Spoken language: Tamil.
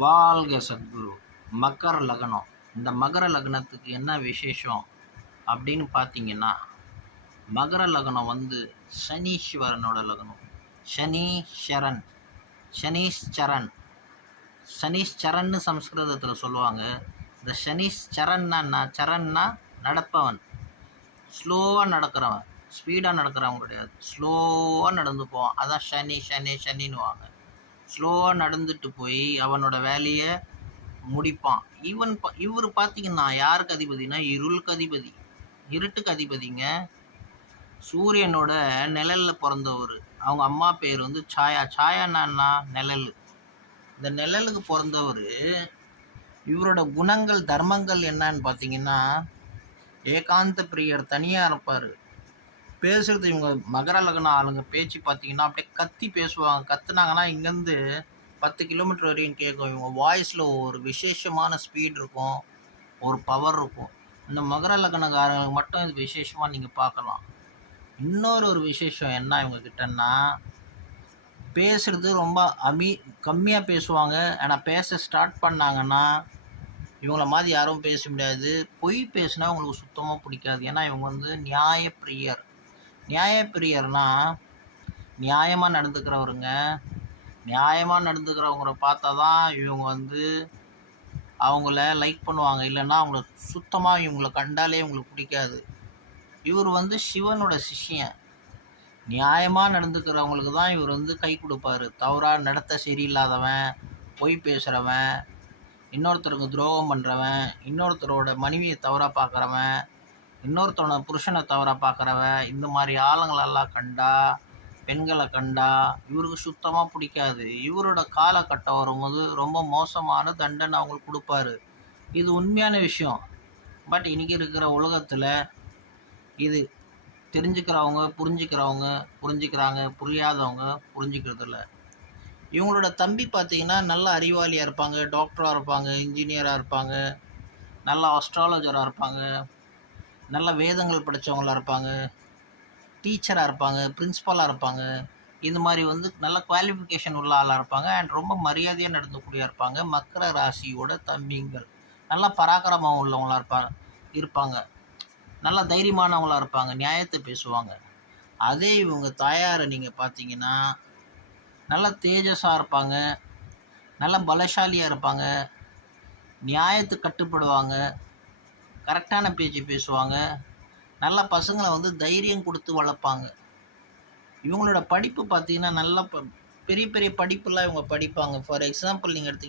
வாழ்க சத்குரு. மகர லக்னம். இந்த மகர லக்னத்துக்கு என்ன விசேஷம் அப்படின்னு பார்த்தீங்கன்னா, மகர லக்னம் வந்து சனீஸ்வரனோட லக்னம். சனீஸ்வரன், சனீஸ்வரன், சனீஸ்வரன்னு சம்ஸ்கிருதத்தில் சொல்லுவாங்க. இந்த சனீஸ்வரன்னா சரன்னா நடப்பவன், ஸ்லோவாக நடக்கிறவன், ஸ்பீடாக நடக்கிறவன் கிடையாது, ஸ்லோவாக நடந்து போவான். அதான் சனி சனி சனின்னுவாங்க. ஸ்லோவாக நடந்துட்டு போய் அவனோட வேலையை முடிப்பான். இவர் பார்த்தீங்கன்னா யாருக்கு அதிபதினா இருளுக்கு அதிபதி, இருட்டுக்கு அதிபதிங்க. சூரியனோட நிழலில் பிறந்தவர். அவங்க அம்மா பேர் வந்து சாயா. சாயானா நிழல். இந்த நிழலுக்கு பிறந்தவர். இவரோட குணங்கள் தர்மங்கள் என்னன்னு பார்த்தீங்கன்னா, ஏகாந்த பிரியர், தனியாக இருப்பார். பேசுகிறது இவங்க மகர லக்ன ஆளுங்க பேச்சு பார்த்தீங்கன்னா அப்படியே கத்தி பேசுவாங்க. கத்துனாங்கன்னா இங்கேருந்து 10 கிலோமீட்டர் வரையும் கேட்கும். இவங்க வாய்ஸில் ஒரு விசேஷமான ஸ்பீட் இருக்கும், ஒரு பவர் இருக்கும். இந்த மகர லக்னக்காரங்களுக்கு மட்டும் இது விசேஷமாக நீங்கள் பார்க்கலாம். இன்னொரு விசேஷம் என்ன இவங்க கிட்டன்னா, பேசுகிறது ரொம்ப கம்மியாக பேசுவாங்க. ஆனால் பேச ஸ்டார்ட் பண்ணாங்கன்னா இவங்கள மாதிரி யாரும் பேச முடியாது. பொய் பேசுனா அவங்களுக்கு சுத்தமாக பிடிக்காது. ஏன்னா இவங்க வந்து நியாயப்பிரியர். நியாயப்பிரியர்னா நியாயமாக நடந்துக்கிறவருங்க. நியாயமாக நடந்துக்கிறவங்கள பார்த்தா தான் இவங்க வந்து அவங்கள லைக் பண்ணுவாங்க. இல்லைன்னா அவங்கள சுத்தமாக இவங்கள கண்டாலே இவங்களுக்கு பிடிக்காது. இவர் வந்து சிவனோட சிஷ்யன். நியாயமாக நடந்துக்கிறவங்களுக்கு தான் இவர் வந்து கை கொடுப்பார். தவறாக நடத்த சரியில்லாதவன், பொய் பேசுகிறவன், இன்னொருத்தருக்கு துரோகம் பண்ணுறவன், இன்னொருத்தரோட மனைவியை தவறாக பார்க்குறவன், இன்னொருத்தரோட புருஷனை தவறாக பார்க்குறவன், இந்த மாதிரி ஆளுங்களெல்லாம் கண்டா, பெண்களை கண்டா இவருக்கு சுத்தமாக பிடிக்காது. இவரோட காலகட்டம் வரும்போது ரொம்ப மோசமான தண்டனை அவங்களுக்கு கொடுப்பாரு. இது உண்மையான விஷயம். பட் இன்றைக்கி இருக்கிற உலகத்தில் இது தெரிஞ்சுக்கிறவங்க புரிஞ்சுக்கிறாங்க, புரியாதவங்க புரிஞ்சுக்கிறதில்ல. இவங்களோட தம்பி பார்த்தீங்கன்னா நல்ல அறிவாளியாக இருப்பாங்க, டாக்டராக இருப்பாங்க, இன்ஜினியராக இருப்பாங்க, நல்ல அஸ்ட்ராலஜராக இருப்பாங்க, நல்ல வேதங்கள் படித்தவங்களாக இருப்பாங்க, டீச்சராக இருப்பாங்க, பிரின்ஸிபலாக இருப்பாங்க. இந்த மாதிரி வந்து நல்ல குவாலிஃபிகேஷன் உள்ள ஆளாக இருப்பாங்க. அண்ட் ரொம்ப மரியாதையாக நடந்துக்கூடிய இருப்பாங்க. மகர ராசியோட தம்பிங்கள் நல்லா பராக்கிரமம் உள்ளவங்களாக இருப்பாங்க, நல்லா தைரியமானவங்களாக இருப்பாங்க, நியாயத்தை பேசுவாங்க. அதே இவங்க தாயாரை நீங்கள் பார்த்தீங்கன்னா நல்ல தேஜஸாக இருப்பாங்க, நல்ல பலசாலியாக இருப்பாங்க, நியாயத்துக்கு கட்டுப்படுவாங்க, கரெக்டான பேச்சு பேசுவாங்க, நல்ல பசங்களை வந்து தைரியம் கொடுத்து வளர்ப்பாங்க. இவங்களோட படிப்பு பார்த்தீங்கன்னா நல்ல பெரிய பெரிய படிப்புலாம் இவங்க படிப்பாங்க. ஃபார் எக்ஸாம்பிள் நீங்கள் எடுத்தீங்கன்னா